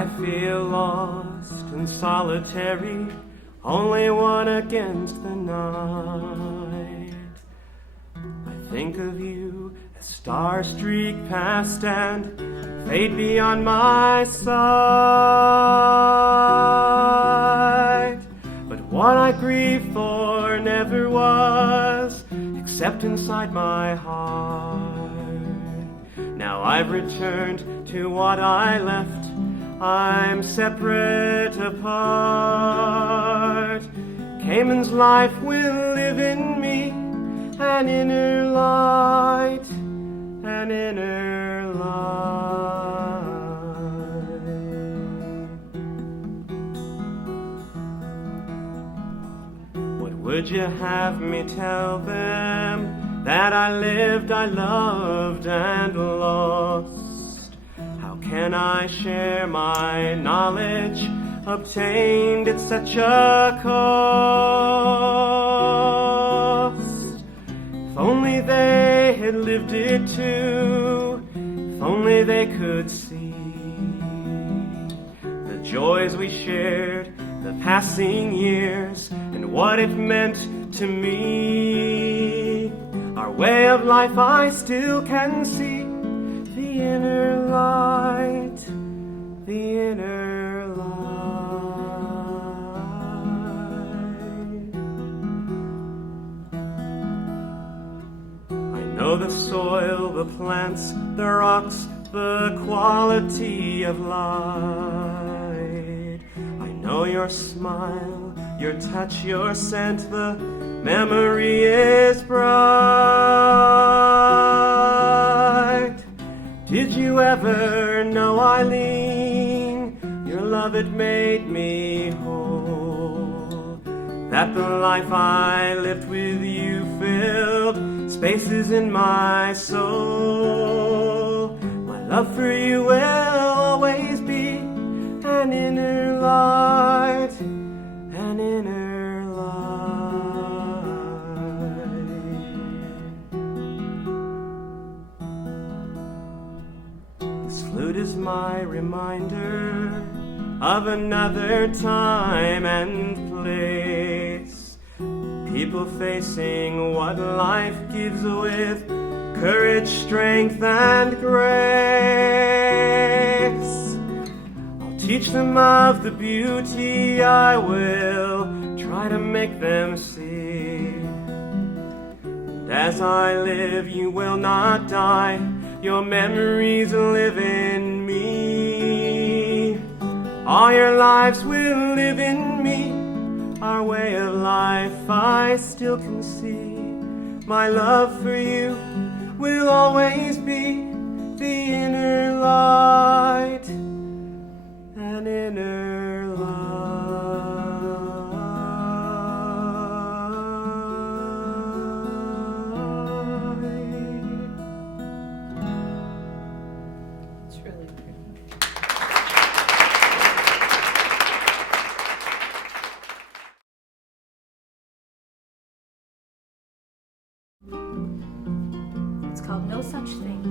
I feel lost and solitary, only one against the night. I think of you as stars streak past and fade beyond my sight. But what I grieve for never was, except inside my heart. Now I've returned to what I left, I'm separate apart. Cayman's life will live in me, an inner light, an inner light. What would you have me tell them? That I lived, I loved, and lost. How can I share my knowledge obtained at such a cost? If only they had lived it too, if only they could see the joys we shared, the passing years, and what it meant to me. Our way of life I still can see, the inner light, the inner light. I know the soil, the plants, the rocks, the quality of light. I know your smile, your touch, your scent, the memory is bright. Did you ever know, Eileen, your love it made me whole? That the life I lived with you filled spaces in my soul. My love for you will always be an inner light, an inner flute is my reminder of another time and place. People facing what life gives with courage, strength, and grace. I'll teach them of the beauty, I will try to make them see. And as I live, you will not die. Your memories live in me. All your lives will live in me. Our way of life I still can see. My love for you will always be the inner light, an inner light. No such thing.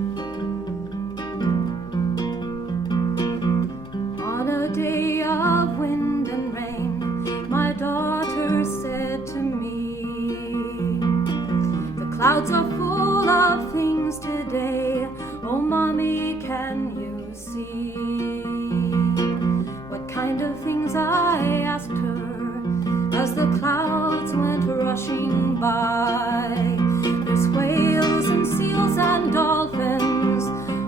On a day of wind and rain, my daughter said to me, the clouds are full of things today. Oh, mommy, can you see? What kind of things? I asked her as the clouds went rushing by. There's whales and seals and dolphins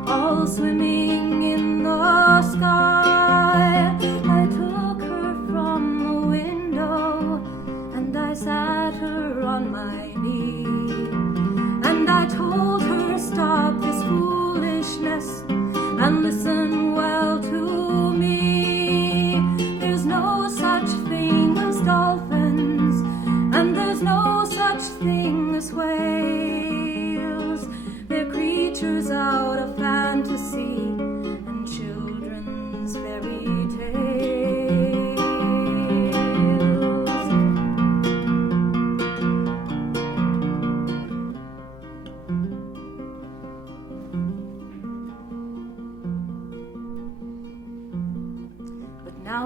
all swimming in the sky. I took her from the window and I sat her on my knee, and I told her, stop this foolishness and listen well to me. There's no such thing as dolphins, and there's no such thing as whales. They're creatures out of fantasy and children's fairy tales.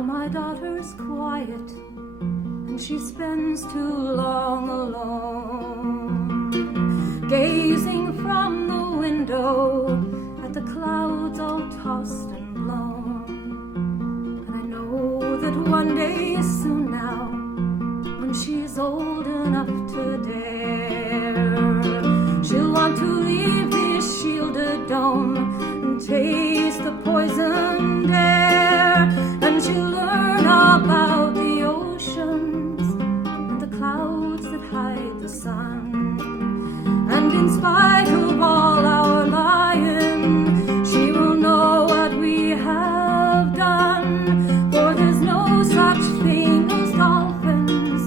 my daughter's quiet, and she spends too long alone, gazing from the window at the clouds all tossed and blown. And I know that one day soon now, when she's old enough to dare, she'll want to leave this shielded dome and taste the poisoned air, and she'll learn about the oceans and the clouds that hide the sun. And in spite of all our lying, she will know what we have done, for there's no such thing as dolphins,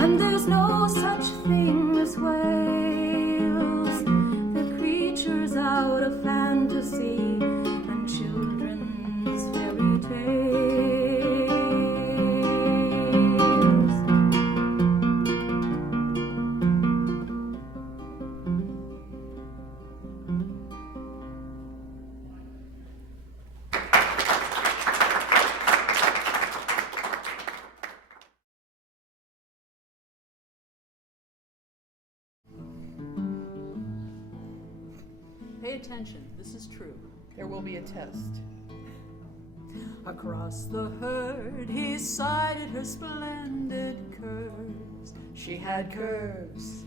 and there's no such thing as whales. They're creatures out of fantasy and children's fairy tales. Pay attention, this is true. There will be a test. Across the herd, he sighted her splendid curves. She had curves.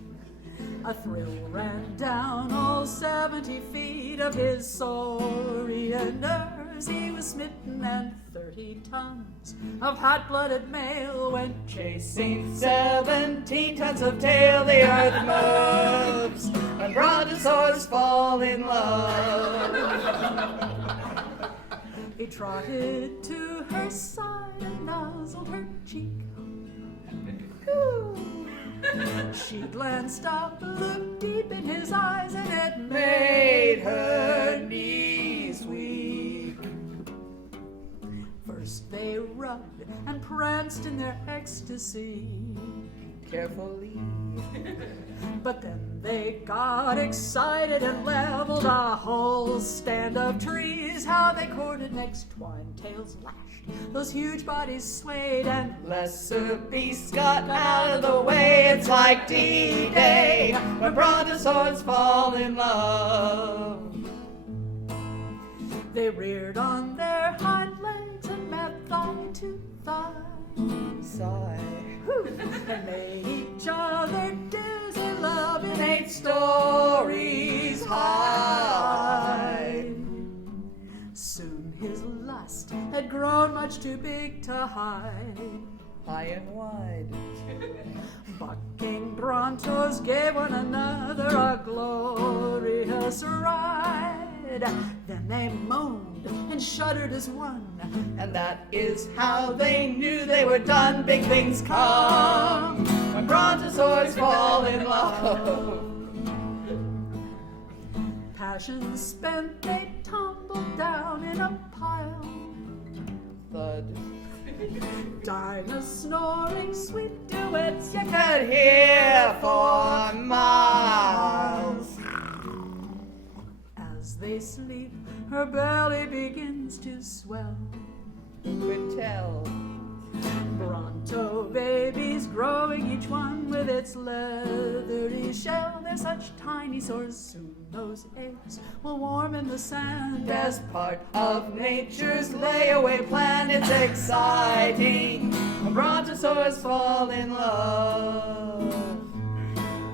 A thrill ran down all 70 feet of his saurian nerves. He was smitten, and 30 tons of hot-blooded male went chasing 17 tons of tail the earth moves when brontosaurs fall in love. He trotted to her side and nuzzled her cheek. She glanced up, looked deep in his eyes, and it made her knees weak. First they rubbed and pranced in their ecstasy, Carefully. but then they got excited and leveled a whole stand of trees. How they courted next, twine tails lashed, those huge bodies swayed, and Lesser beasts got out of the way. It's like D-Day when brontosaurs fall in love. they reared on their hind legs and met thigh to thigh. Sigh. And made each other dizzy, love in 8 stories high. Soon his lust had grown much too big to hide. High and wide. Bucking Brontos gave one another a glorious ride. Then they moaned and shuddered as one, And that is how they knew they were done. Big things come when brontosaurs fall in love. passion spent, they tumbled down in a pile. Thud. Dinah snoring sweet duets you Could hear for miles. As they sleep, her belly begins to swell. Who could tell? Bronto babies growing, each one with its leathery shell. They're such tiny sores, soon those eggs will warm in the sand. As part of nature's layaway plan, it's exciting when brontosaurs fall in love.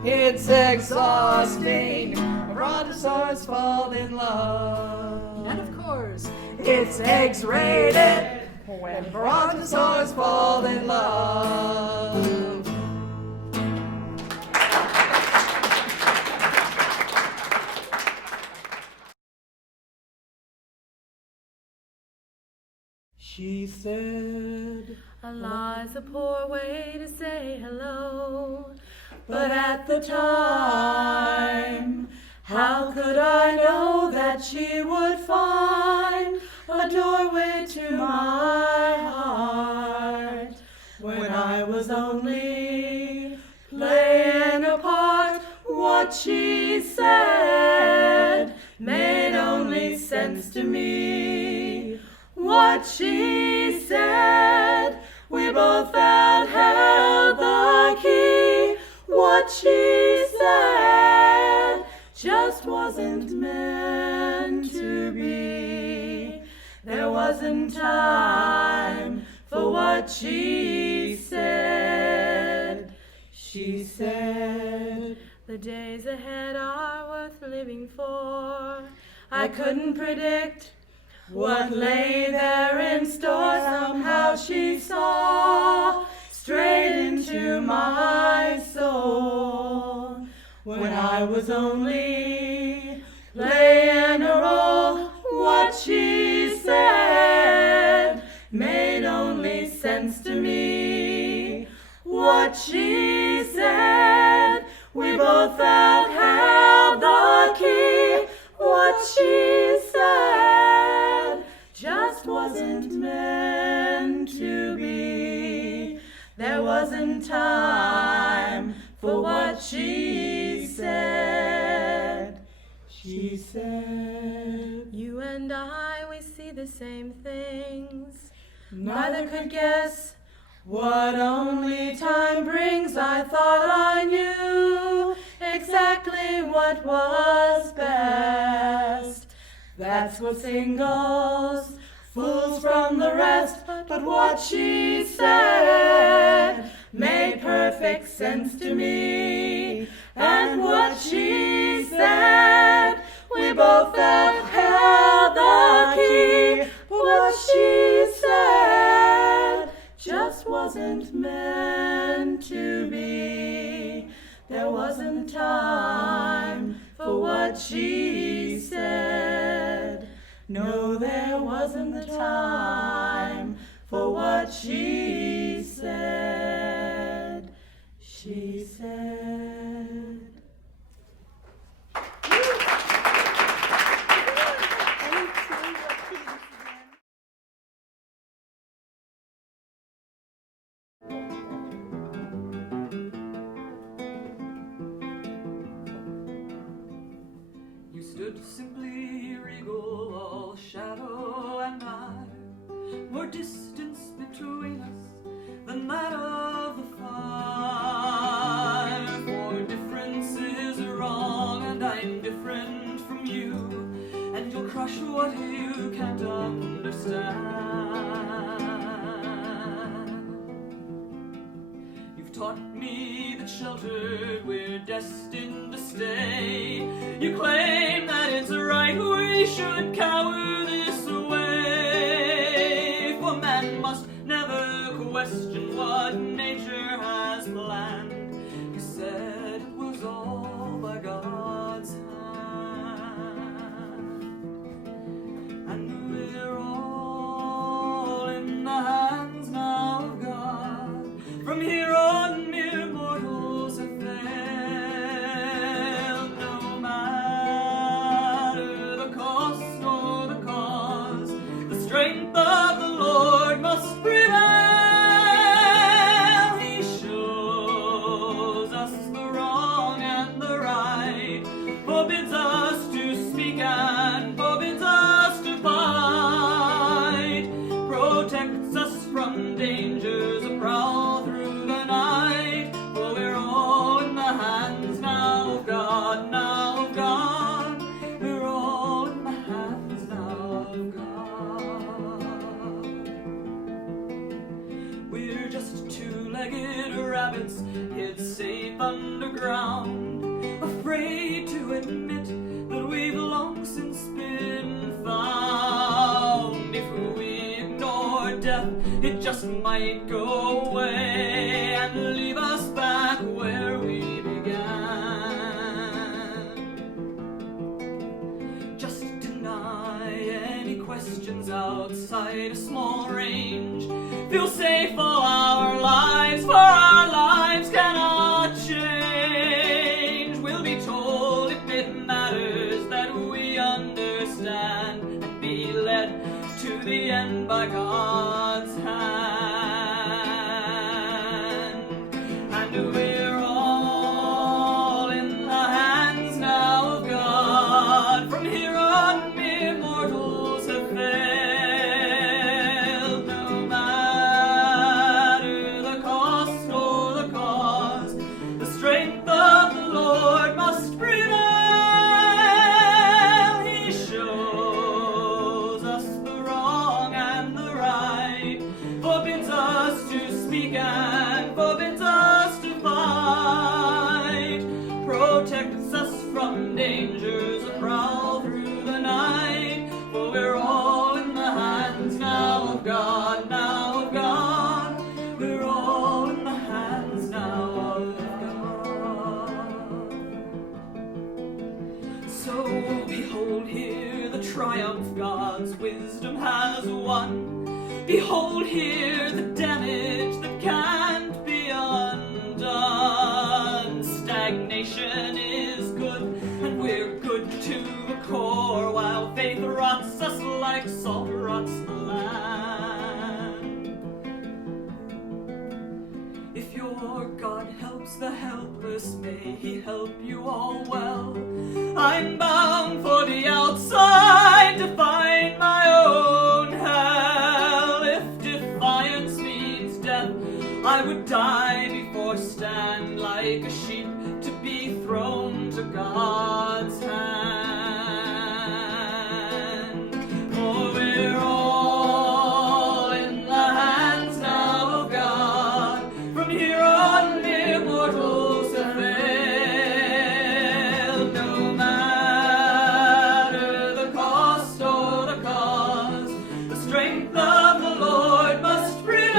It's exhausting when brontosaurs fall in love. And of course, It's X-rated when brontosaurs fall in love. She said, A lie's a poor way to say hello. but at the time, how could I know that she would find a doorway to my heart when I was only playing a part? What she said made only sense to me. What she said both felt held the key. What she said just wasn't meant to be. There wasn't time for what she said. She said, the days ahead are worth living for. I couldn't predict what lay there in store. Somehow she saw straight into my soul. When I was only playing a role, what she said made only sense to me. What she said, we both felt held the key. What she said just wasn't meant to be. There wasn't time for what she said. She said, you and I, we see the same things. neither could guess what only time brings. I thought I knew exactly what was best. That's what singles fools from the rest. But what she said made perfect sense to me. And what she said, we both felt held the key. What she said just wasn't meant to be. There wasn't time for what she said. No, there wasn't the time for what she said. She said. You stood simply regal, all shadow and night, more distance between us than that of the fire. For difference is wrong, and I'm different from you, and you'll crush what you can't understand. You've taught me that sheltered we're destined to stay. You claim that it's right we should cower this away. For man must never question what nature has planned. You said it was all by God's hand. And we're all in the hands now of God. From here on mere mortals have failed. No matter the cost or the cause, the strength of the Lord must prevail. He shows us the wrong and the right, forbids us to speak and forbids us to fight, protects us from dangers that prowl through the night. For we're all in the hands now of God, now of God. We're all in the hands now of God. We're just two-legged rabbits hid safe underground, afraid to admit that we've long since been found. If we ignore death, it just might go away and leave us back where we began. Just deny any questions outside a small range. Feel safe all our lives, for our lives cannot change. We'll be told if it matters that we understand, and be led to the end by God's hand. And we're all in the hands now of God. From here on mere mortals have failed. No matter triumph God's wisdom has won. Behold here the damage that can't be undone. Stagnation is good, and we're good to the core, while faith rots us like salt rots the land. If your God helps the helpless, may he help you all well. I'm bound for the outside to find my own hell. If defiance means death, I would die before stand like a sheep to be thrown to God's hand. For we're all in the hands now of God, from here on mere mortals to fail. No matter the cost or the cause, the strength of the Lord must prevail.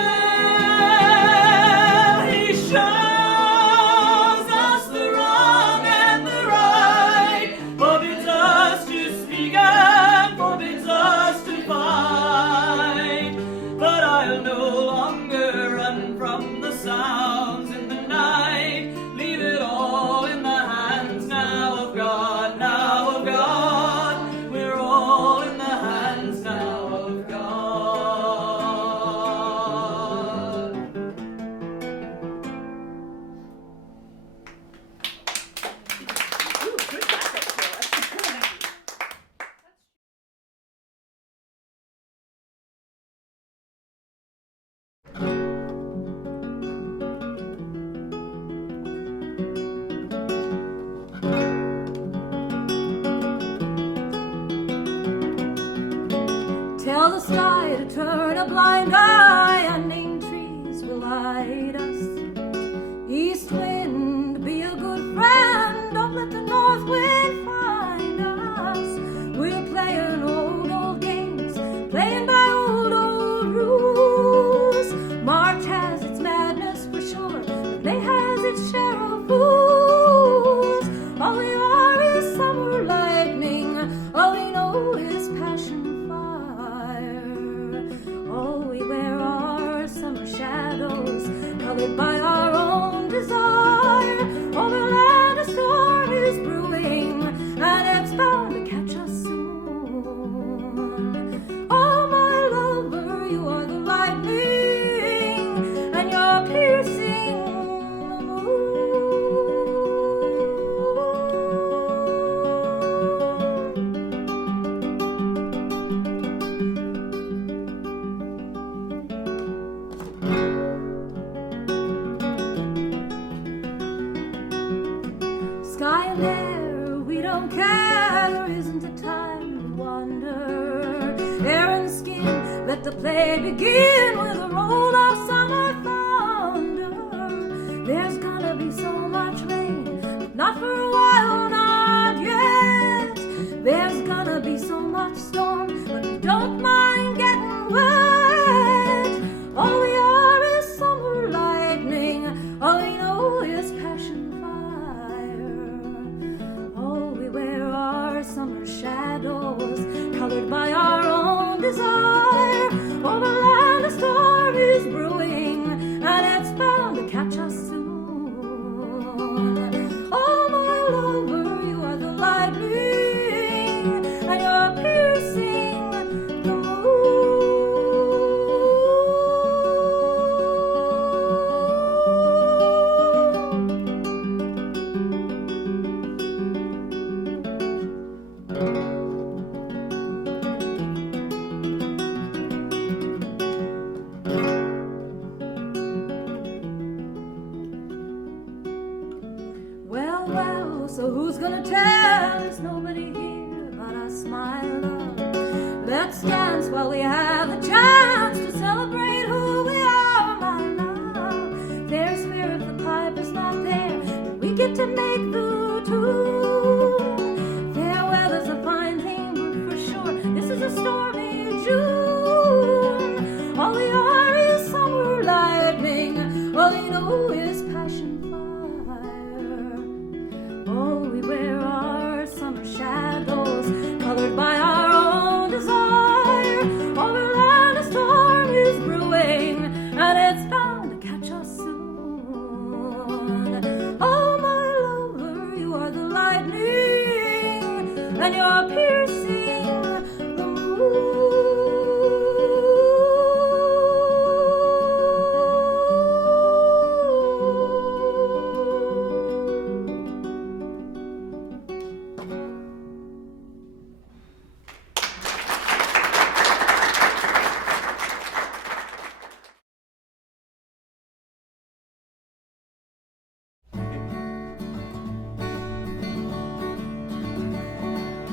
He shows us the wrong and the right, forbids us to speak and forbids us to fight. But I'll no longer run from the sounds in the night. Leave it all in the hands now of God, now of God. We're all in the hands now of God. Ooh, good backup for us. Tell the sky to turn a blind eye, unnamed trees will hide us. East wind, be a good friend, don't let the north wind find us. We're playing old games, playing by old rules. March has its madness for sure, but May has its share of fools. All we are is summer lightning, all we know is passion fire. All we wear are summer shadows, colored by our own desire. Over land a storm is brewing, and it's bound to catch us soon. Oh, my lover, you are the lightning, and you're piercing the moon. Sky and air, we don't care, there isn't a time to wonder. Air and skin, let the play begin with a roll of summer thunder. There's gonna be so much rain, but not for a while, not yet. There's gonna be so much storm, but we don't mind getting wet. All we are is summer lightning, all we know is passion fire. All we wear are summer shadows, colored by our own desire. Over land a storm is brewing, and it's bound to catch us soon. Oh, my lover, you are the lightning, and you're piercing the Well, so who's gonna tell? There's nobody here but us, my love. Let's dance while we have the chance to celebrate who we are, my love. There's fear if the pipe is not there, that we get to make the tune. Fair weather's a fine thing, but for sure, this is a stormy June. All we are is summer lightning, all we know is passion fire. All we wear are summer shadows, colored by our own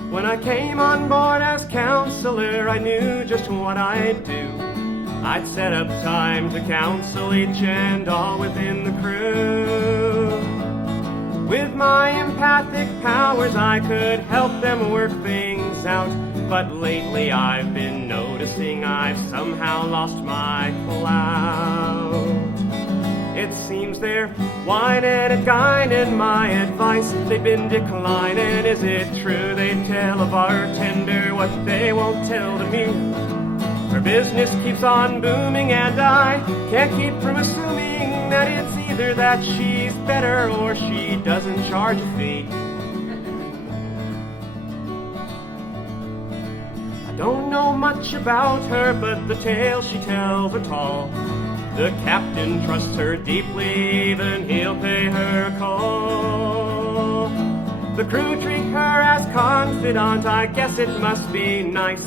When I came on board as counselor, I knew just what I'd do. I'd set up time to counsel each and all within the crew. With my empathic powers, I could help them work things out. But lately I've been noticing I've somehow lost my clout. It seems they're whining and guiding my advice. They've been declining. Is it true they tell a bartender what they won't tell to me? Her business keeps on booming and I can't keep from assuming that it's either that she's better or she doesn't charge a fee. I don't know much about her, but the tales she tells are tall. The captain trusts her deeply, even he'll pay her a call. The crew treat her as confidant, I guess it must be nice.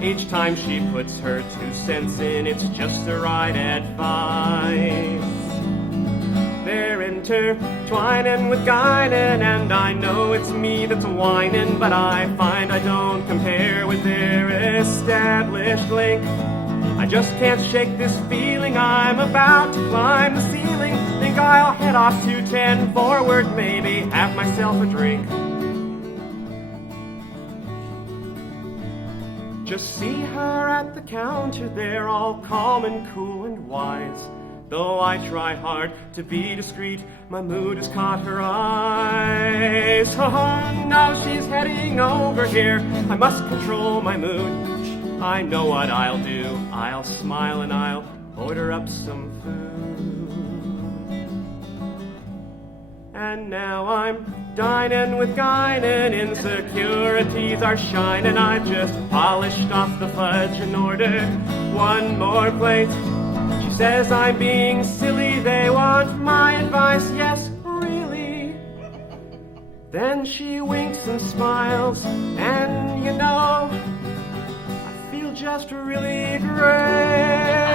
Each time she puts her 2 cents in, it's just the right advice. They're intertwining with guiding, and I know it's me that's whining, but I find I don't compare with their established link. I just can't shake this feeling I'm about to climb the ceiling. Think I'll head off to 10 forward, maybe have myself a drink. Just see her at the counter there, all calm and cool and wise. Though I try hard to be discreet, my mood has caught her eyes. Oh, now she's heading over here. I must control my mood. I know what I'll do. I'll smile and I'll order up some food. And now I'm dining with Guinan. Insecurities are shining. I've just polished off the fudge and ordered 1 more plate. She says I'm being silly. They want my advice. Yes, really. Then she winks and smiles, and you know, just really great.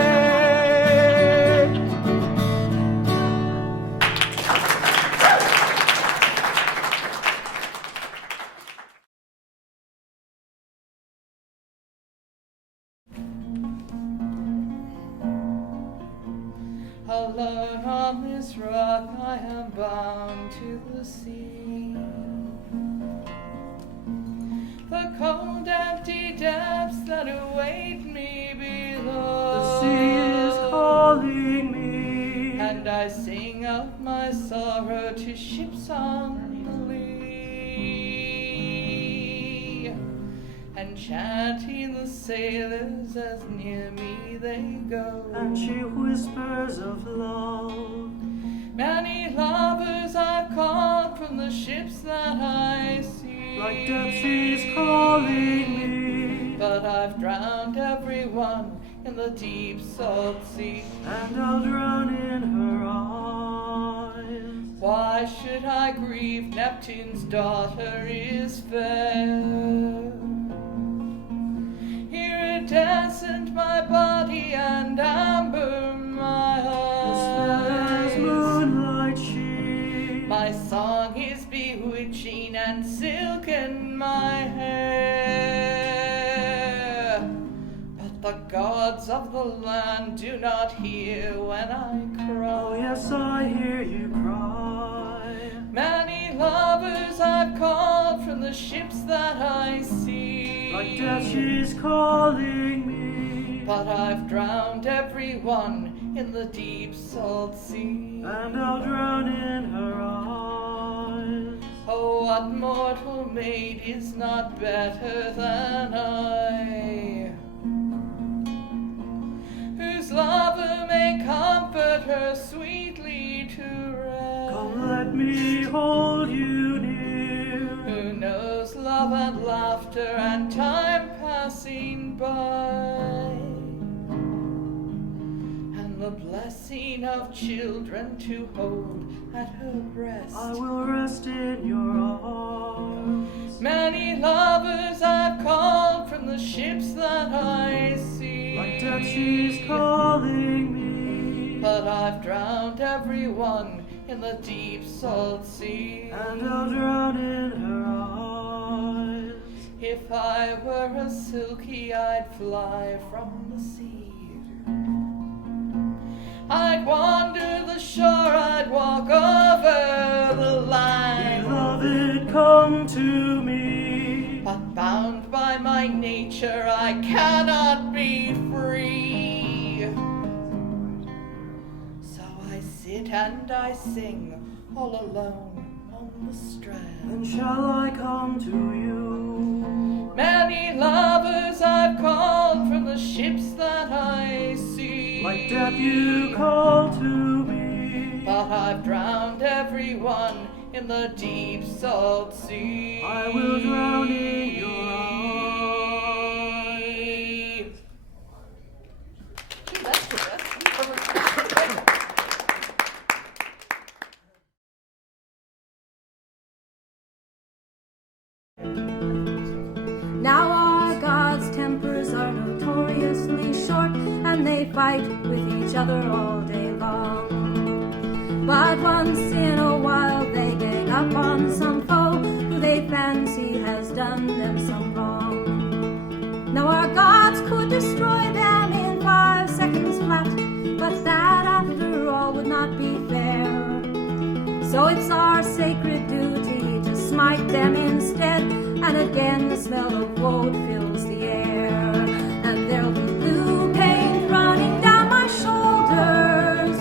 Alone on this rock I am bound to the sea. The cold empty depths that await me below. The sea is calling me, and I sing out my sorrow to ships on the lee, enchanting the sailors as near me they go. and she whispers of love. Many lovers I've called from the ships that I see. Like death she's calling me, But I've drowned everyone in the deep salt sea. and I'll drown in her eyes. Why should I grieve? Neptune's daughter is fair. Iridescent my body and amber my eyes. As moonlight she, My song is bewitching and silken my hair. But the gods of the land do not hear when I cry. oh yes, I hear you cry. Many lovers I've called from the ships that I see. Like death she's calling me, But I've drowned everyone in the deep salt sea. and I'll drown in her eyes. Oh, what mortal maid is not better than I, whose lover may comfort her sweetly to rest? Come, let me hold you near, Who knows love and laughter and time passing by, and the blessing of children to hold at her breast. I will rest in your arms. Many lovers I've called from the ships that I see. Like death she's calling me, But I've drowned everyone in the deep salt sea. and I'll drown in her eyes. I were a silky, I'd fly from the sea. I'd wander the shore, I'd walk over the line. Beloved, come to me. But bound by my nature, I cannot be free. So I sit and I sing all alone on the strand. When shall I come to you? Many lovers I've called from the ships that I see. Like death you call to me. But I've drowned everyone in the deep salt sea. I will drown in your eyes. That's good. Now our gods' tempers are notoriously short, and they fight with each other all day long. But once in a while they gang up on some foe who they fancy has done them some wrong. Now our gods could destroy them in 5 seconds flat, but that after all would not be fair. So it's our sacred duty to smite them instead, and again the smell of woad fills the air. And there'll be blue paint running down my shoulders,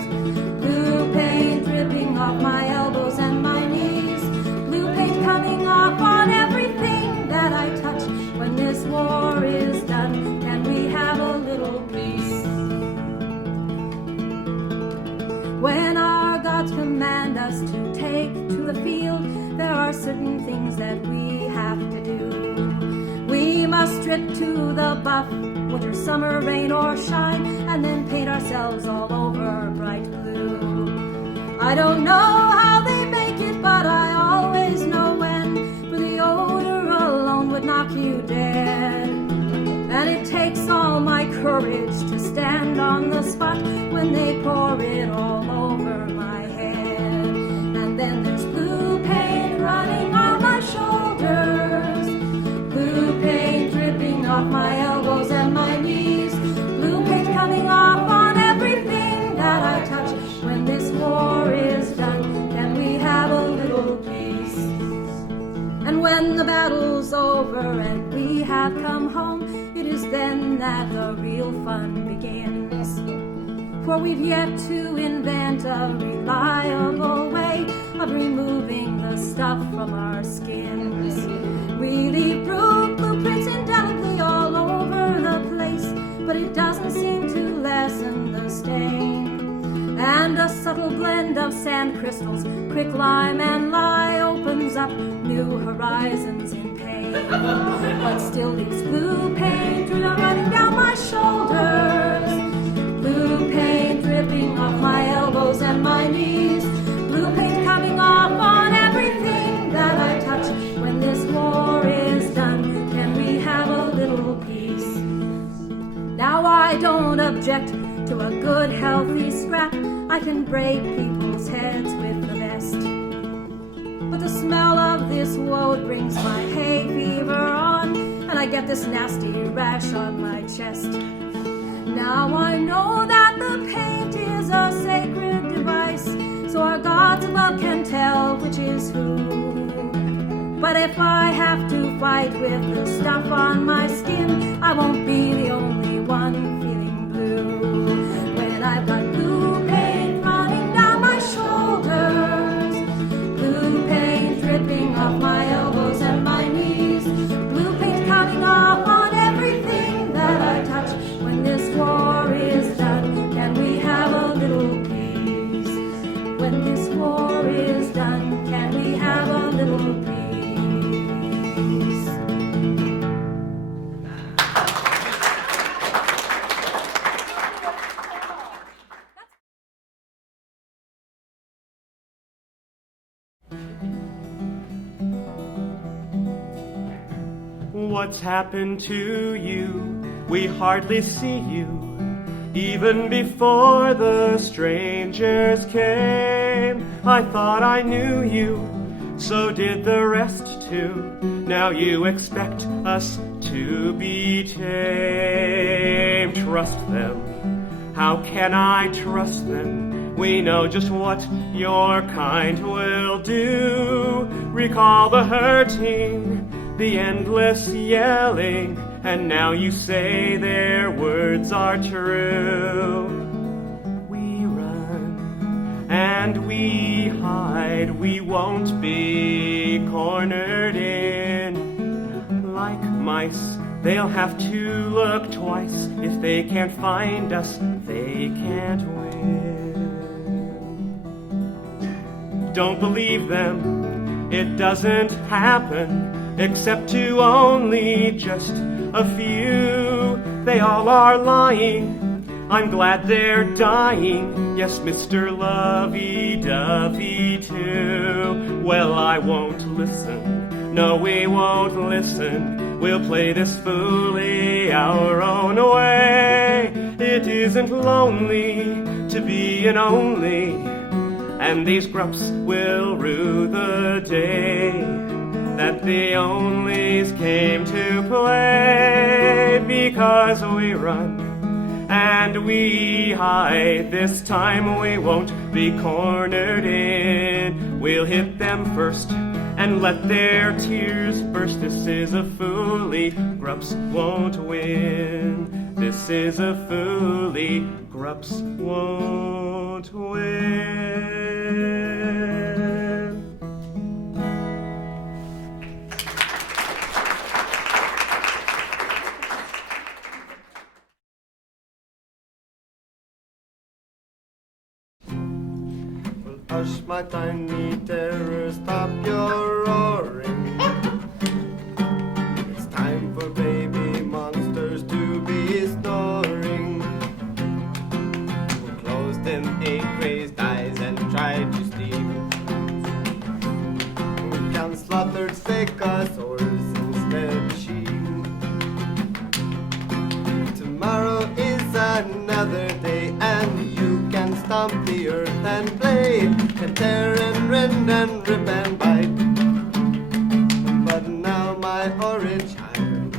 blue paint dripping off my elbows and my knees, blue paint coming off on everything that I touch. When this war is done, can we have a little peace? When our gods command us to take to the field, there are certain things that we have to do. We must strip to the buff, winter, summer, rain or shine, and then paint ourselves all over bright blue. I don't know how they make it, but I always know when, for the odor alone would knock you dead. And it takes all my courage to stand on the spot when they pour it all over my head. And then there's blue paint running on my shoulders, blue paint dripping off my elbows and my knees, blue paint coming off on everything that I touch. When this war is done, can we have a little peace? And when the battle's over and we have come home, it is then that the real fun begins. For we've yet to invent a reliable way of removing the stuff from our skins. We leave blueprints indelibly all over the place, but it doesn't seem to lessen the stain. And a subtle blend of sand crystals, quicklime and lye opens up new horizons in pain. But still leaves blue paint running down my shoulders, blue paint dripping off my elbows and my knees, blue paint coming off on everything that I touch. When this war is done, can we have a little peace? Now I don't object to a good healthy scrap. I can break people's heads with the best, but the smell of this woad brings my hay fever on, and I get this nasty rash on my chest. Now I know that the paint is a sacred device, so our God's love can tell which is who. But if I have to fight with the stuff on my skin, I won't be the only one feeling blue. When I've got blue paint running down my shoulders, blue paint dripping off my elbows and my knees, blue paint coming off on everything that I touch. When this war is done, can we have a little peace? When this war is done, can we have a little peace? What's happened to you? We hardly see you. Even before the strangers came, I thought I knew you. so did the rest too. Now you expect us to be tame. Trust them. How can I trust them? We know just what your kind will do. Recall the hurting, the endless yelling, and now you say their words are true. We run and we hide, we won't be cornered in. Like mice, they'll have to look twice. If they can't find us, they can't win. Don't believe them, it doesn't happen, except to only just a few. They all are lying, I'm glad they're dying. Yes, Mr. Lovey-Dovey too. Well, I won't listen, no, we won't listen. We'll play this fooly our own way. It isn't lonely to be an only, and these grups will rue the day that the onlys came to play. Because we run and we hide, this time we won't be cornered in. We'll hit them first and let their tears burst. This is a fooly, grups won't win. This is a fooly, grups won't win. Hush, my tiny terror, stop your roaring. It's time for baby monsters to be snoring. Who closed in a crazed eyes and tried to sleep. Who can slaughtered stegosaurs instead of sheep. Tomorrow is another day and you can stomp the earth and play and tear and rend and rip and bite. But now my orange child,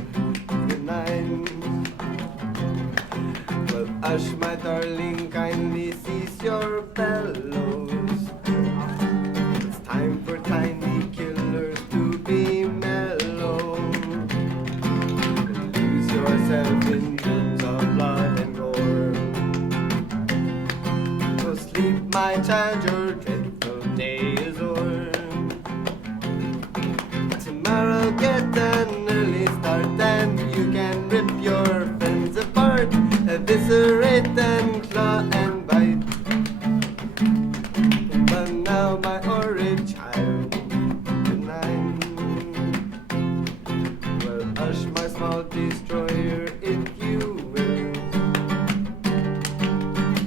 good night. Well, hush, my darling, kindly cease your bellows. It's time for tiny killers to be mellow. Lose yourself in dreams of blood and gore. So sleep, my child, your dreadful day is o'er. Tomorrow get an early start and you can rip your friends apart, eviscerate and claw and bite. But now my orange child, good night. Well, hush, my small destroyer, if you will.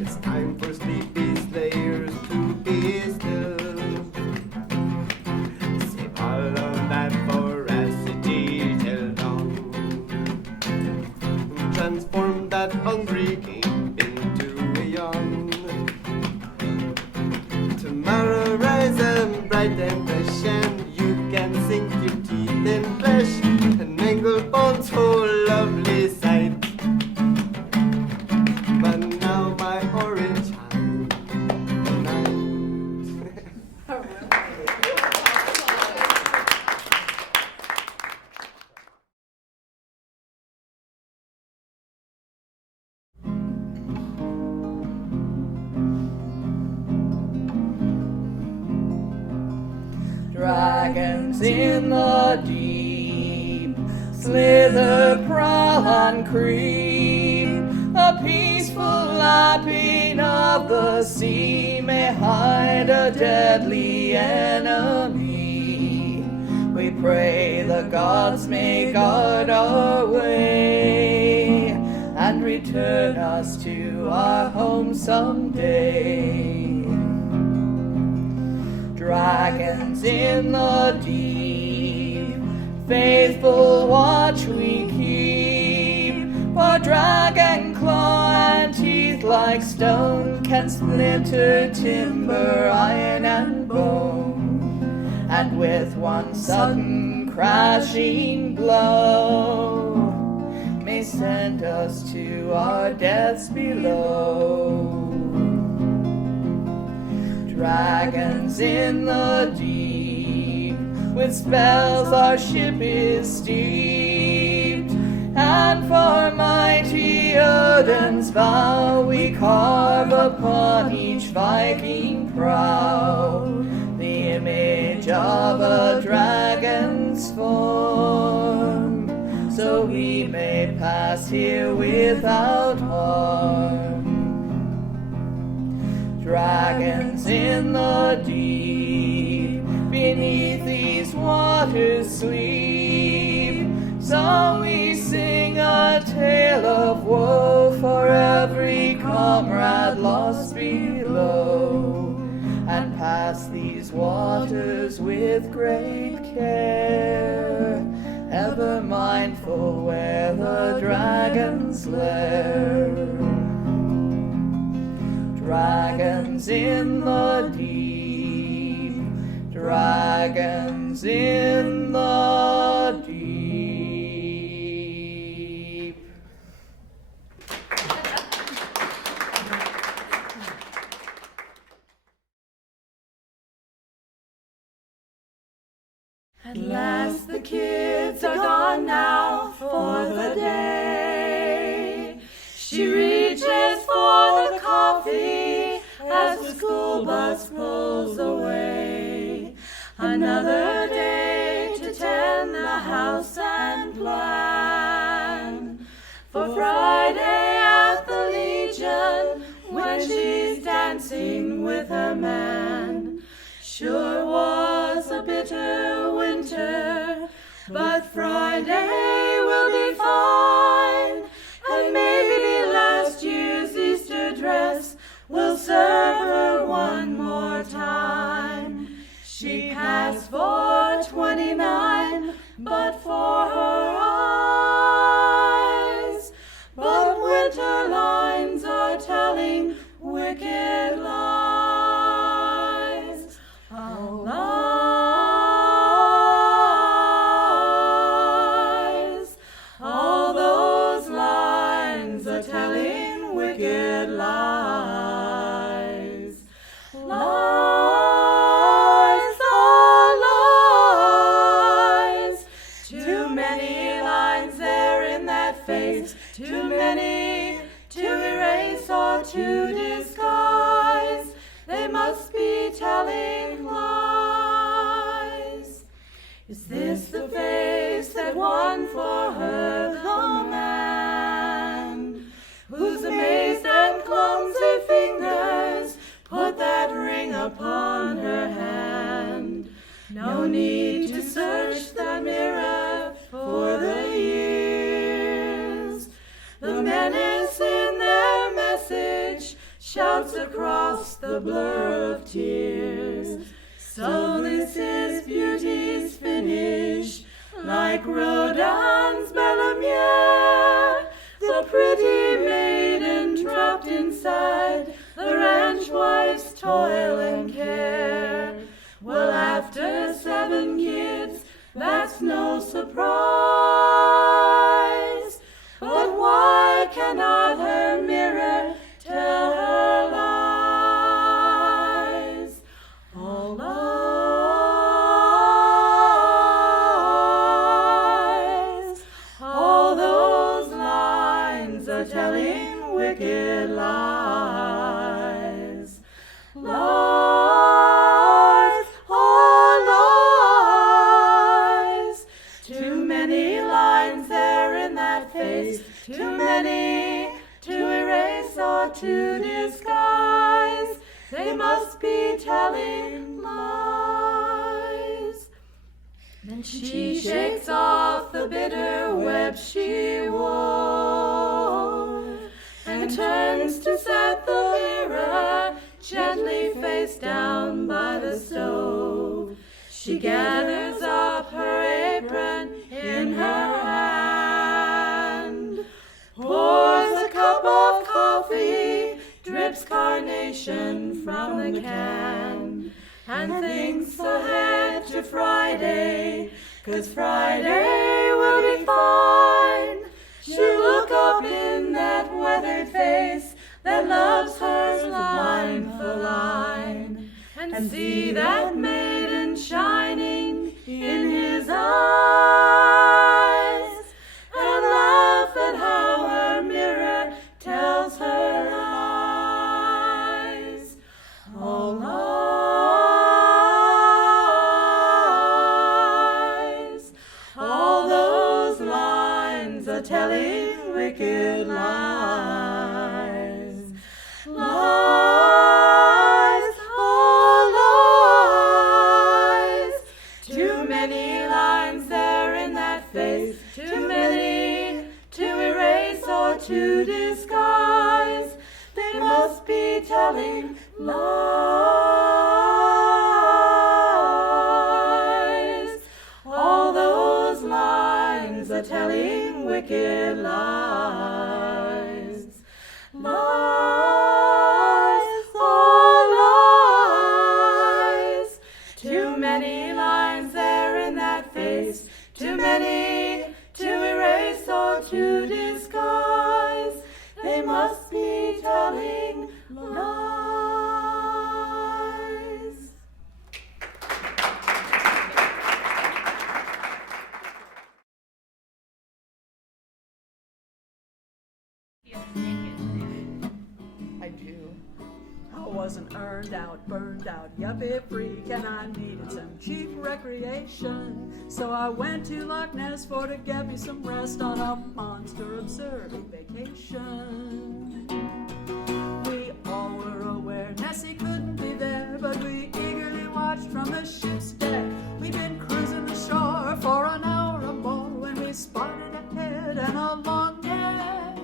It's time for sleepy slayers to be still. Save all of that voracity till dawn. Transform that hungry king into a yawn. Tomorrow rise and bright and fresh, and you can sink your teeth in flesh and mangle bones, oh lovely sight. But now my orange child, good night. Dragons in the deep slither, crawl, and creep. The peaceful lapping of the sea may hide a deadly enemy. We pray the gods may guard our way and return us to our home someday. Dragons in the deep, faithful watch we keep. For dragon claw and teeth like stone can splinter timber, iron and bone. and with one sudden crashing blow may send us to our deaths below. Dragons in the deep, with spells our ship is steeped, and for mighty Odin's vow we carve upon each Viking prow the image of a dragon's form, so we may pass here without harm. Dragons in the deep, beneath these waters sleep, so we sing a tale of woe for every comrade lost below, and pass these waters with great care, ever mindful where the dragon's lair. Dragons in the deep, dragons in the deep. At last the kids are gone now for the day. She reaches for the coffee as the school bus pulls away. Another day to tend the house and plan for Friday at the Legion when she's dancing with her man. Sure was a bitter winter, but Friday will be fine, and maybe last year's Easter dress will serve her one more time. She passed for 29, but for her eyes, but winter lines are telling wicked lies. Lies. All those lines are telling wicked lies. Lies, oh lies. Too many lines there in that face, too many to erase or to disguise. They must be telling lies. Is this the face that won for her the man, whose amazed and clumsy fingers put that ring upon her hand? No need to search that mirror for the years. The menace in their message shouts across the blur of tears. So this is beauty's finish, like Rodin's Belle Lumiere, the pretty maiden trapped inside the ranch wife's toil and care. Well, after 7 kids, that's no surprise, but why cannot her mirror tell her lies? All lies. All those lines are telling wicked lies. Lies, all lies. Too many lines there in that face, too many to erase or to disguise. They must be telling lies. Then she shakes off the bitter web she wore and turns to set the mirror gently face down by the stove. She gathers up her apron in her hand, pours a cup of coffee, drips carnation from the can, and thinks ahead to Friday, 'cause Friday will be fine. She'll look up in that weathered face that loves hers line for line, and see that maiden shining in his eyes, and laugh at how her mirror tells her lies. All lies, all those lines are telling wicked lies. Lies, all lies, too many lines there in that face, too many to erase or to disguise. They must be telling lies. All those lines are telling wicked lies. Lies, all lies, too many lines there in that face, too many to erase or to disguise. They must be telling lies. I do. I wasn't earned out, burned out, yuppie freak, and I needed some cheap recreation. So I went to Loch Ness for to get me some rest on a monster observing vacation. We all were aware Nessie couldn't be there, but we eagerly watched from the ship's deck. We'd been cruising the shore for an hour or more when we spotted a head and a long neck.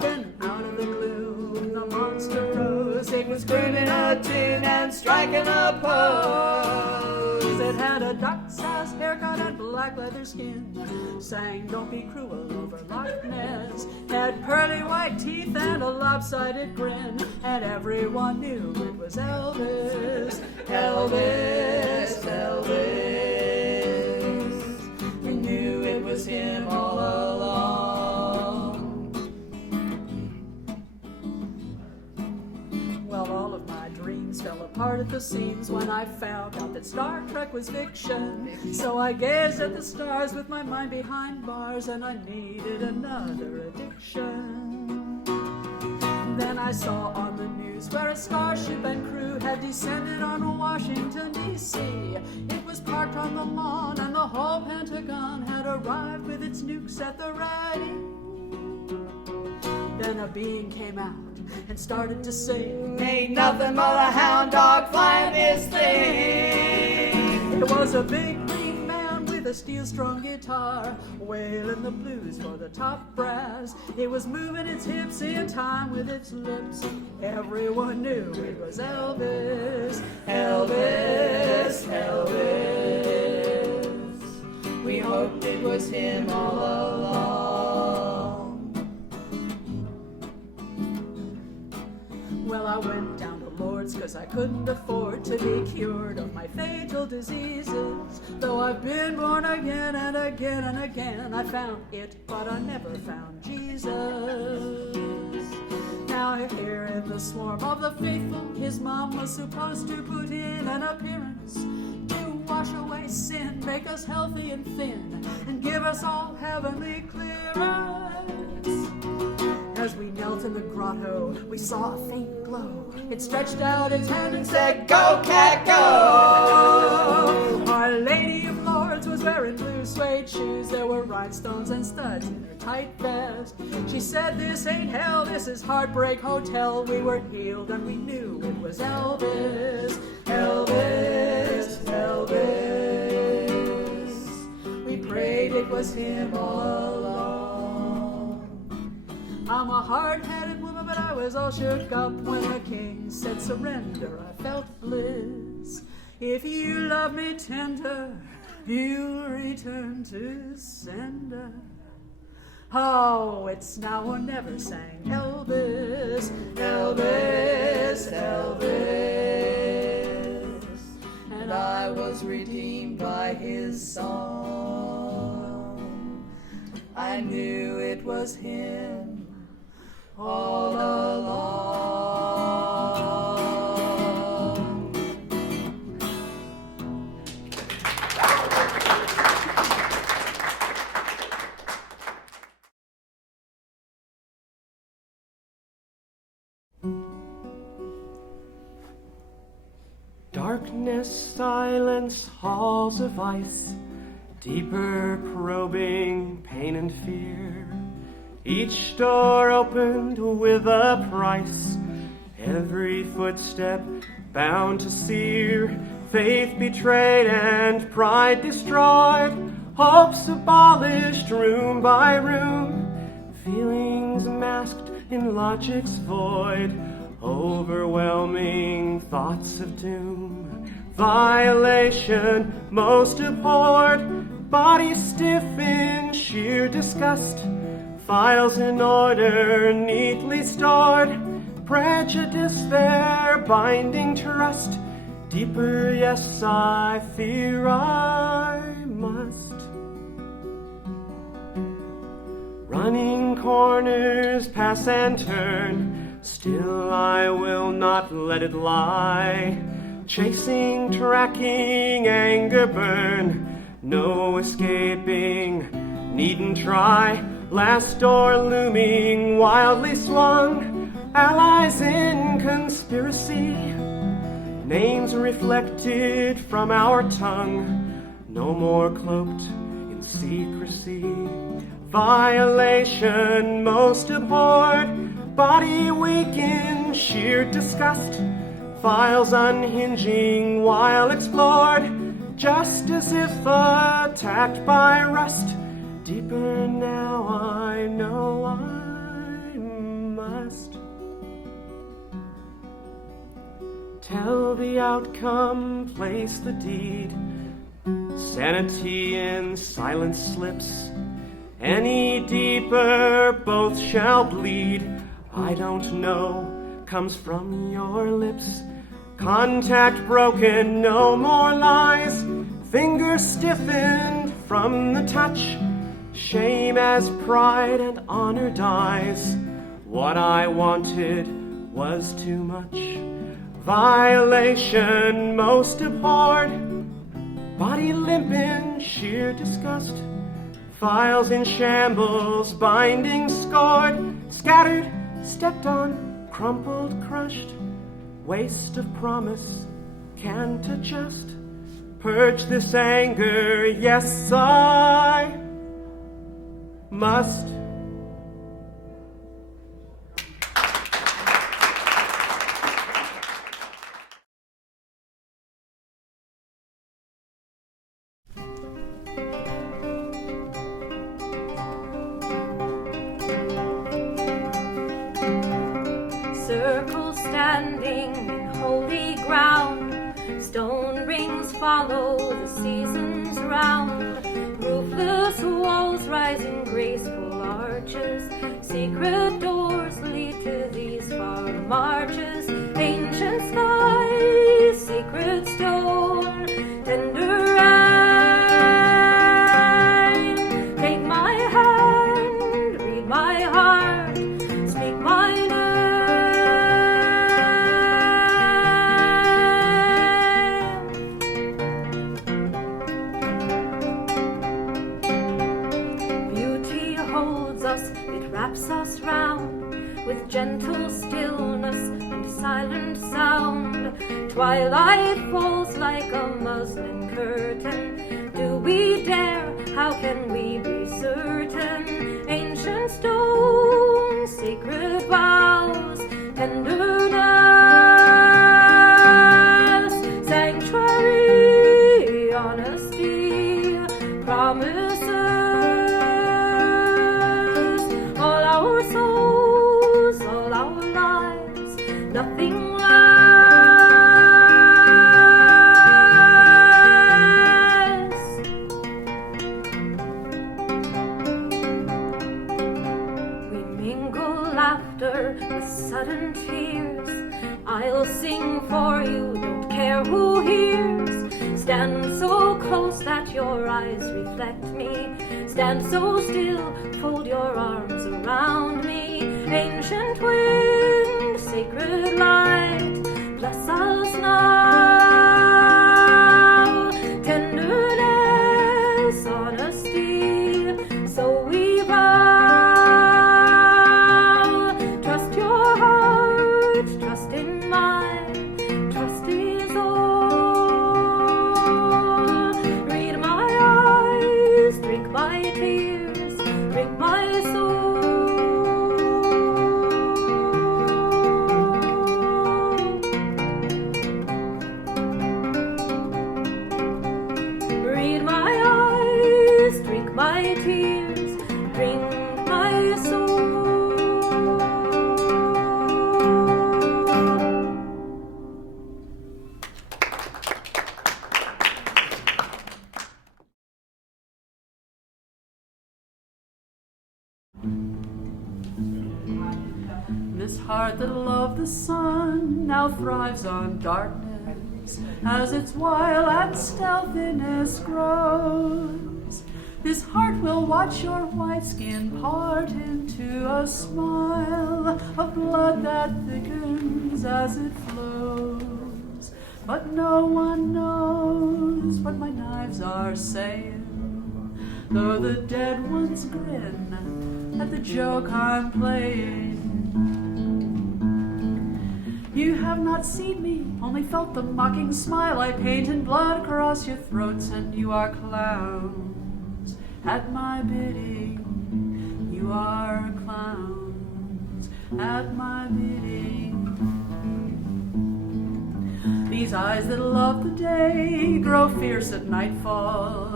Then out of the gloom, the monster rose. It was screaming a tune and striking a pose. It had a duck's-ass haircut and black leather skin. Sang "Don't Be Cruel" over Loch Ness. Had pearly white teeth and a lopsided grin, and everyone knew it was Elvis. Elvis, Elvis. We knew it was him all along. Well, all of my dreams fell apart at the seams when I found out that Star Trek was fiction. So I gazed at the stars with my mind behind bars, and I needed another addiction. Then I saw on the news where a starship and crew had descended on Washington, D.C. It was parked on the lawn, and the whole Pentagon had arrived with its nukes at the ready. Then a being came out and started to sing, "Ain't nothing but a hound dog flying this thing." It was a big green man with a steel-strung guitar, wailing the blues for the top brass. It was moving its hips in time with its lips. Everyone knew it was Elvis. Elvis, Elvis. We hoped it was him all along. Well, I went down to Lourdes 'cause I couldn't afford to be cured of my fatal diseases. Though I've been born again and again and again, I found it, but I never found Jesus. Now here in the swarm of the faithful, his mom was supposed to put in an appearance to wash away sin, make us healthy and thin, and give us all heavenly clearance. As we knelt in the grotto, we saw a faint glow. It stretched out its hand and said, "Go, cat, go!" Our Lady of Lourdes was wearing blue suede shoes. There were rhinestones and studs in her tight vest. She said, "This ain't hell, this is Heartbreak Hotel." We were healed and we knew it was Elvis. Elvis, Elvis. We prayed it was him all along. I'm a hard-headed woman, but I was all shook up when the king said surrender. I felt bliss. If you love me tender, you'll return to sender. Oh, it's now or never, sang Elvis, Elvis, Elvis. and I was redeemed by his song. I knew it was him all along. Darkness, silence, halls of ice, deeper probing pain and fear. Each door opened with a price, every footstep bound to sear. Faith betrayed and pride destroyed, hopes abolished room by room. Feelings masked in logic's void, overwhelming thoughts of doom. Violation most abhorred, body stiff in sheer disgust. Files in order, neatly stored. Prejudice there, binding trust. Deeper, yes, I fear I must. Running corners, pass and turn, still I will not let it lie. Chasing, tracking, anger burn, no escaping, needn't try. Last door looming, wildly swung, allies in conspiracy. Names reflected from our tongue, no more cloaked in secrecy. Violation most abhorred, body weak in sheer disgust. Files unhinging while explored, just as if attacked by rust. Deeper now I know I must. Tell the outcome, place the deed. Sanity in silence slips. Any deeper, both shall bleed. I don't know, comes from your lips. Contact broken, no more lies. Fingers stiffened from the touch. Shame as pride and honor dies. What I wanted was too much. Violation most abhorred, body limp in sheer disgust. Files in shambles, binding scored, scattered, stepped on, crumpled, crushed. Waste of promise, can't adjust. Purge this anger, yes I must. Circle standing in holy ground, stone rings follow the seasons round. Roofless walls rise in graceful arches, secret doors lead to these far marches. Ancient skies, secret stone, tender eyne. Take my hand, read my heart, speak my name. Beauty holds us, it wraps us round with gentle stillness and silent sound. Twilight falls like a muslin curtain. Do we dare? How can we be certain? Ancient stones, sacred vows, tenderness, sanctuary, honesty, promises. All our souls, all our lives, nothing less. We mingle laughter with sudden tears. I'll sing for you, don't care who hears. close that your eyes reflect me. Stand so still, fold your arms around me. Ancient wind, sacred light, bless us now. Tenderness, honesty, so we vow. Trust your heart, trust in mine, trust is all. Read my eyes, drink my tears, drink my soul. Read my eyes, drink my tears, drink my soul. This heart that loved the sun now thrives on darkness as its wild and stealthiness grows. This heart will watch your white skin part into a smile of blood that thickens as it flows. But no one knows what my knives are saying, though the dead ones grin at the joke I'm playing. You have not seen me, only felt the mocking smile I paint in blood across your throats, and you are clowns at my bidding. You are clowns at my bidding. These eyes that love the day grow fierce at nightfall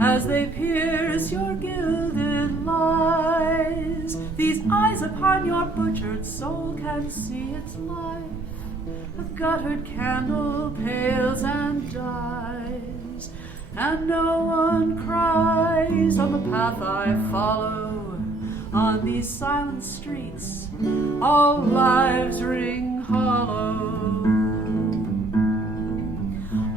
as they pierce your gilded lies. These eyes upon your butchered soul can see its life. A guttered candle pales and dies, and no one cries on the path I follow. On these silent streets, all lives ring hollow.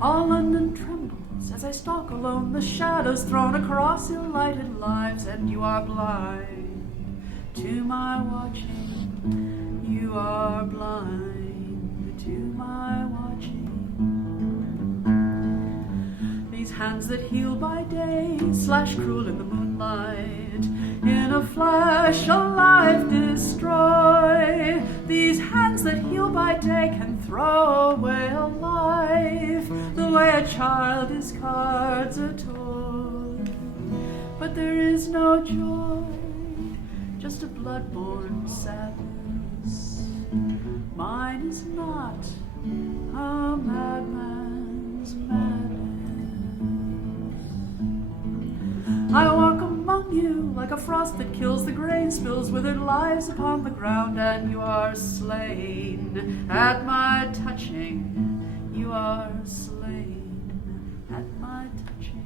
All London trembles as I stalk alone, the shadows thrown across ill-lighted lives, and you are blind to my watching. You are blind to my watching. These hands that heal by day slash cruel in the moonlight, in a flash a life destroy. These hands that heal by day can throw away a life the way a child discards a toy. But there is no joy, just a blood-borne sadness. Mine is not a madman's madness. I walk among you like a frost that kills the grain, spills withered lives upon the ground, and you are slain at my touching. You are slain at my touching.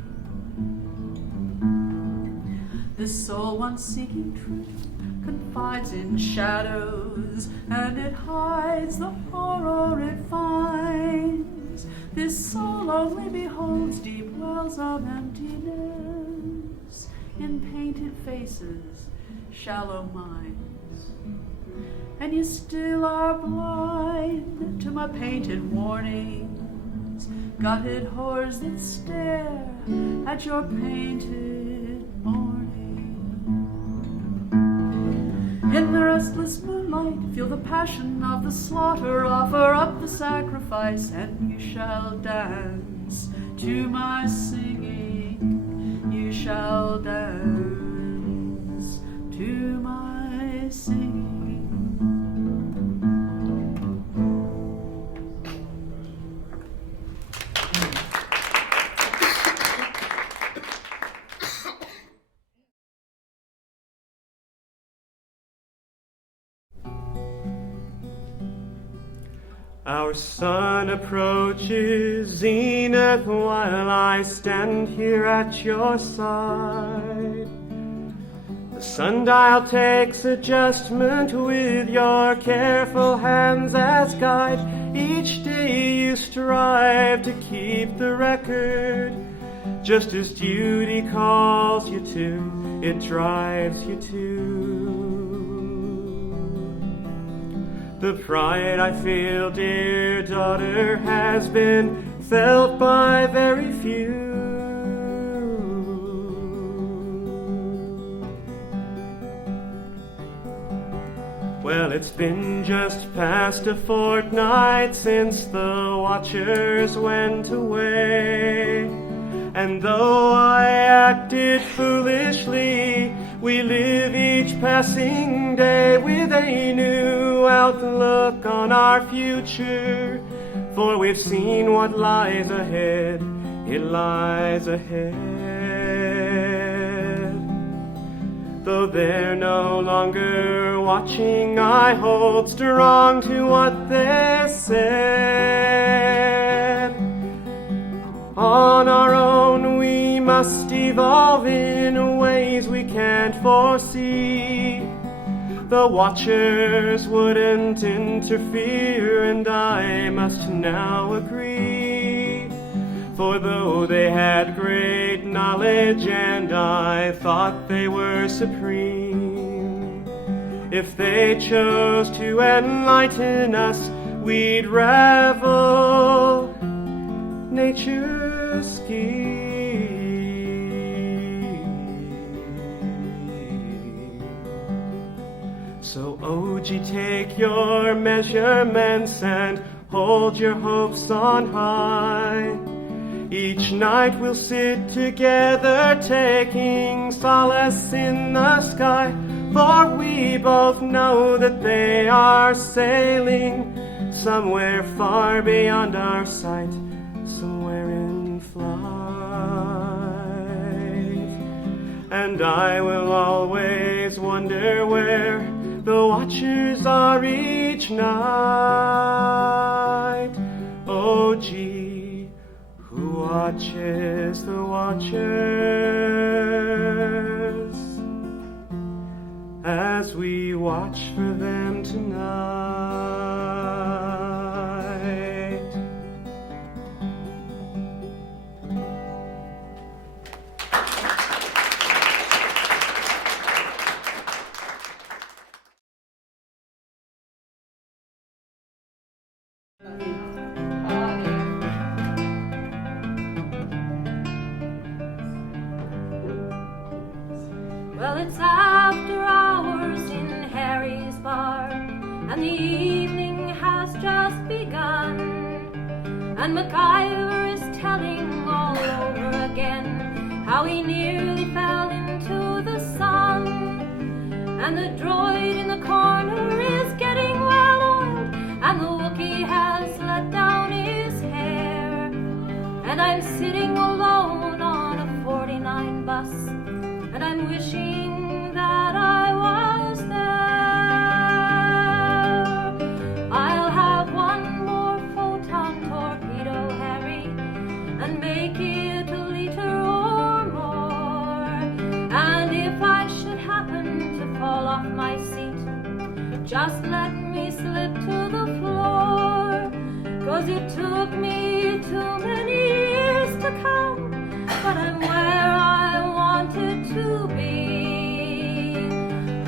This soul once seeking truth confides in shadows, and it hides the horror it finds. This soul only beholds deep wells of emptiness in painted faces, shallow minds. And you still are blind to my painted warnings, gutted whores that stare at your painted morning. In the restless moonlight, feel the passion of the slaughter, offer up the sacrifice, and you shall dance to my singing. You shall dance to my singing. Our sun approaches zenith while I stand here at your side. The sundial takes adjustment with your careful hands as guide. Each day you strive to keep the record, just as duty calls you to, it drives you to. The pride I feel, dear daughter, has been felt by very few. Well, it's been just past a fortnight since the watchers went away. And though I acted foolishly, we live each passing day with a new outlook on our future. For we've seen what lies ahead, it lies ahead. Though they're no longer watching, I hold strong to what they said. On our own we must evolve in ways we can't foresee. The watchers wouldn't interfere, and I must now agree. For though they had great knowledge and I thought they were supreme, if they chose to enlighten us, we'd ravel nature's scheme. So, OG, take your measurements and hold your hopes on high. Each night we'll sit together, taking solace in the sky. For we both know that they are sailing somewhere far beyond our sight, somewhere in flight. And I will always wonder where the watchers are each night. Oh, gee, who watches the watchers as we watch for them tonight? Well, it's after hours in Harry's bar, and the evening has just begun, and MacIver is telling all over again how he nearly fell into the sun, and the droid in the corner is getting well oiled, and the Wookiee has let down his hair, and I'm sitting alone on a 49 bus, and I'm wishing that I was there. I'll have one more photon torpedo, Harry, and make it a liter or more. And if I should happen to fall off my seat, just let me slip to the floor. 'Cause it took me too many years to come, but I'm where I wanted to be.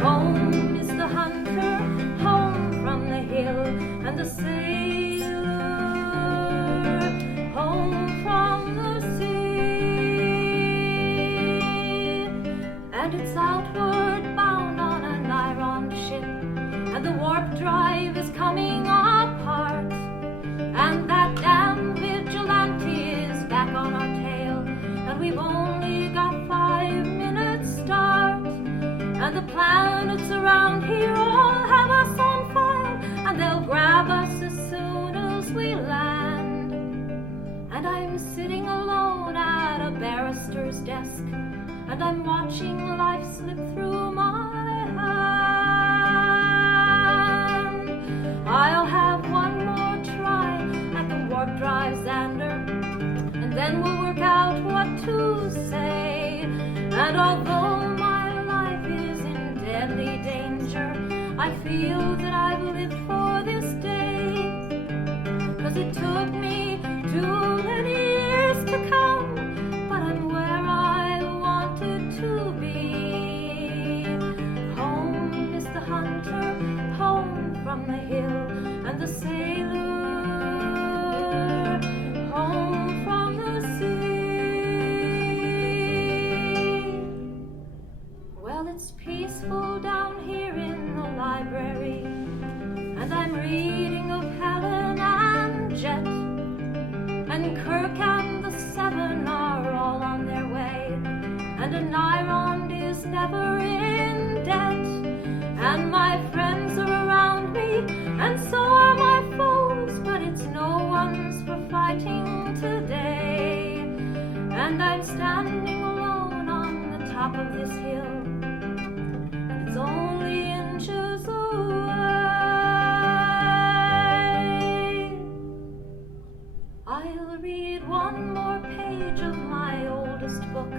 Home is the hunter, home from the hill, and the sailor, home from the sea. And it's outward bound on a Nyrond ship, and the warp drive is coming apart, and that damn vigilante is back on our tail, and we've only got 5 minutes start, and the planets around here all have us on file, and they'll grab us as soon as we land. And I'm sitting alone at a barrister's desk, and I'm watching life slip through my hand. I'll have one more try at the warp drive, Zander, and then we'll work out what to say. And although my life is in deadly danger, I feel that I've lived for this day. 'Cause it took me too many years to come, but I'm and a Nyrond is never in debt. And my friends are around me, and so are my foes, but it's no one's for fighting today. And I'm standing alone on the top of this hill, and it's only inches away. I'll read one more page of my oldest book,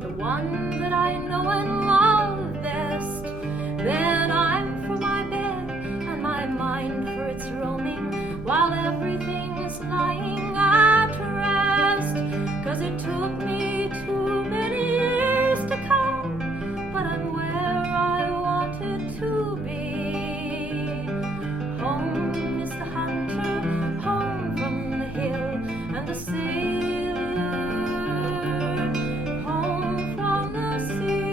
the one that I know and love best. Then I'm for my bed and my mind for its roaming, while everything's lying at rest. 'Cause it took me too many years to come, but I'm where I wanted to be. Home is the hunter, home from the hill, and the sailor, home from the sea.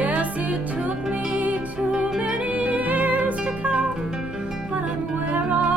Yes, it took me too many years to come, but I'm where I